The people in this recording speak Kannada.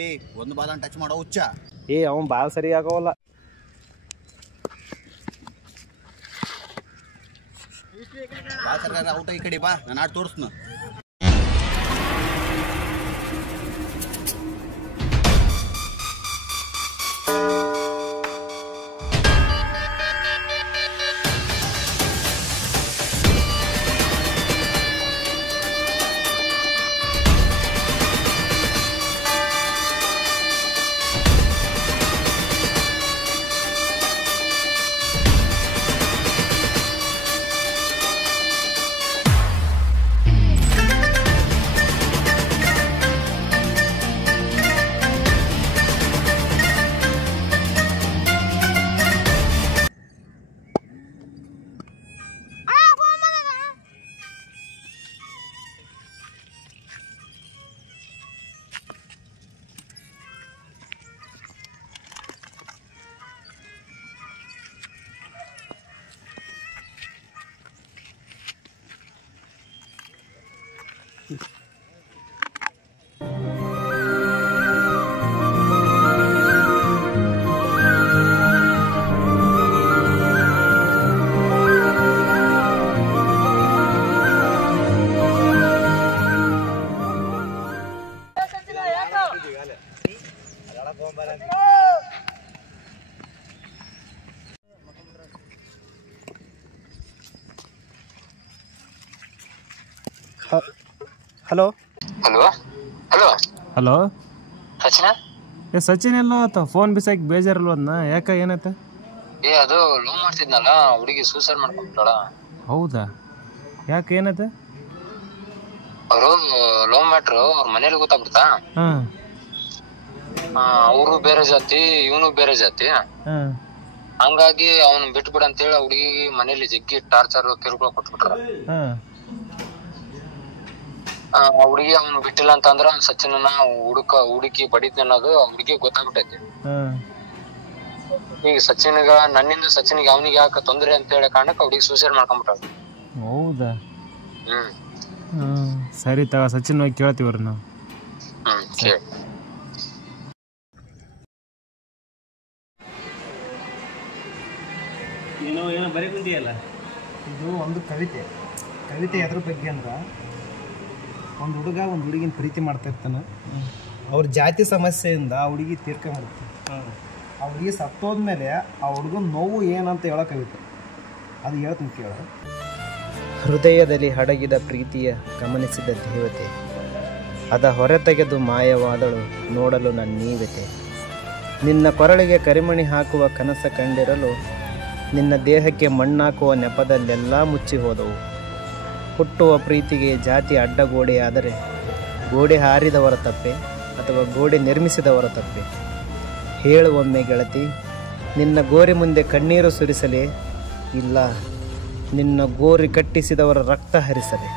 ಏ ಒಂದು ಬಾಲನ್ ಟಚ್ ಮಾಡೋ ಹುಚ್ಚ. ಏ ಅವನ್ ಬಾಲ್ ಸರಿ ಆಗೋವಲ್ಲ. ಬಾ ಸರ್ಕಾರ ಔಟ ಈ ಕಡೆ ಬಾ, ನಾನು ಆಡ್ ತೋರಿಸ್ನು. Hello hello hello hello Sachin ಏ ಸಚಿನ್ ಎಲ್ಲ ಆತ ಫೋನ್ ಬಿಸಾಕಿ ಬೇಜಾರಲ್ವದ್ನ ಯಾಕ ಏನೈತೆ? ಅದು ಲವ್ ಮಾಡ್ತಿದ್ನಲ್ಲ ಹುಡುಗಿ ಸೂಸೈಡ್ ಮಾಡ್ಕೊಂಡ್ಬಿಟ್ಟಾಳ. ಹೌದಾ? ಯಾಕೆ ಏನೈತೆ? ಅವರು ಲವ್ ಮ್ಯಾಟ್ರು ಅವ್ರ ಮನೇಲಿ ಗೊತ್ತಾಗ್ಬಿಡ್ತಾ. ಅವರು ಬೇರೆ ಜಾತಿ ಇವನು ಬೇರೆ ಜಾತಿ. ಹಂಗಾಗಿ ಅವ್ನು ಬಿಟ್ಬಿಡ ಅಂತೇಳಿ ಹುಡುಗಿ ಮನೇಲಿ ಜಗ್ಗಿ ಟಾರ್ಚರ್ ಕಿರುಕುಳ ಕೊಟ್ಬಿಟ್ರ. ಹುಡುಗಿ ಅವ್ನು ಬಿಟ್ಟಿಲ್ಲ ಅಂತಂದ್ರ ಸಚಿನ ಹುಡುಕಿ ಬಡಿತ ಅನ್ನೋದು ಹುಡುಗಿ ಗೊತ್ತಾಗ್ಬಿಟ್ಟೈತಿ. ಈಗ ನನ್ನಿಂದ ಸಚಿನ್ಗೆ ಅವನಿಗೆ ಯಾಕೆ ತೊಂದ್ರೆ ಅಂತ ಹೇಳಿ ಕಾರಣಕ್ಕೆ ಹುಡುಗಿ ಸೂಸೈಡ್ ಮಾಡ್ಕೊಂಡ್ಬಿಟ್ಟ. ಹೌದಾ? ಸರಿ ತಗ, ಸಚಿನ್ ಹೋಗಿ ಕೇಳ್ತೀವ್ರಿ ನಾವು. ಏನೋ ಬರೀಕೊಂಡಿಯಲ್ಲ, ಇದು ಒಂದು ಕವಿತೆ ಎದ್ರ ಬಗ್ಗೆ ಅಂದ್ರೆ, ಒಂದು ಹುಡುಗ ಒಂದು ಹುಡುಗಿನ ಪ್ರೀತಿ ಮಾಡ್ತಾ ಇರ್ತಾನೆ. ಅವ್ರ ಜಾತಿ ಸಮಸ್ಯೆಯಿಂದ ಆ ಹುಡುಗಿ ತೀರ್ಕೊಂಡ್ಬಿಡ್ತಾನೆ. ಆ ಹುಡುಗಿ ಸತ್ತೋದ್ಮೇಲೆ ಆ ಹುಡುಗನ ನೋವು ಏನಂತ ಹೇಳೋ ಕವಿತೆ ಅದು ಹೇಳ್ತೀನಿ ಕೇಳ. ಹೃದಯದಲ್ಲಿ ಅಡಗಿದ ಪ್ರೀತಿಯ ಗಮನಿಸಿದ ದೇವತೆ, ಅದ ಹೊರತೆಗೆದು ಮಾಯವಾದಳು ನೋಡಲು ನನ್ನೀವತೆ. ನಿನ್ನ ಕೊರಳಿಗೆ ಕರಿಮಣಿ ಹಾಕುವ ಕನಸ ಕಂಡಿರಲು ನಿನ್ನ ದೇಹಕ್ಕೆ ಮಣ್ಣಾಕುವ ನೆಪದಲ್ಲೆಲ್ಲ ಮುಚ್ಚಿ ಹೋದವು. ಹುಟ್ಟುವ ಪ್ರೀತಿಗೆ ಜಾತಿ ಅಡ್ಡಗೋಡೆಯಾದರೆ ಗೋಡೆ ಹಾರಿದವರ ತಪ್ಪೆ ಅಥವಾ ಗೋಡೆ ನಿರ್ಮಿಸಿದವರ ತಪ್ಪೆ? ಹೇಳುವೊಮ್ಮೆ ಗೆಳತಿ, ನಿನ್ನ ಗೋರಿ ಮುಂದೆ ಕಣ್ಣೀರು ಸುರಿಸಲೇ, ಇಲ್ಲ ನಿನ್ನ ಗೋರಿ ಕಟ್ಟಿಸಿದವರ ರಕ್ತ ಹರಿಸಲೇ?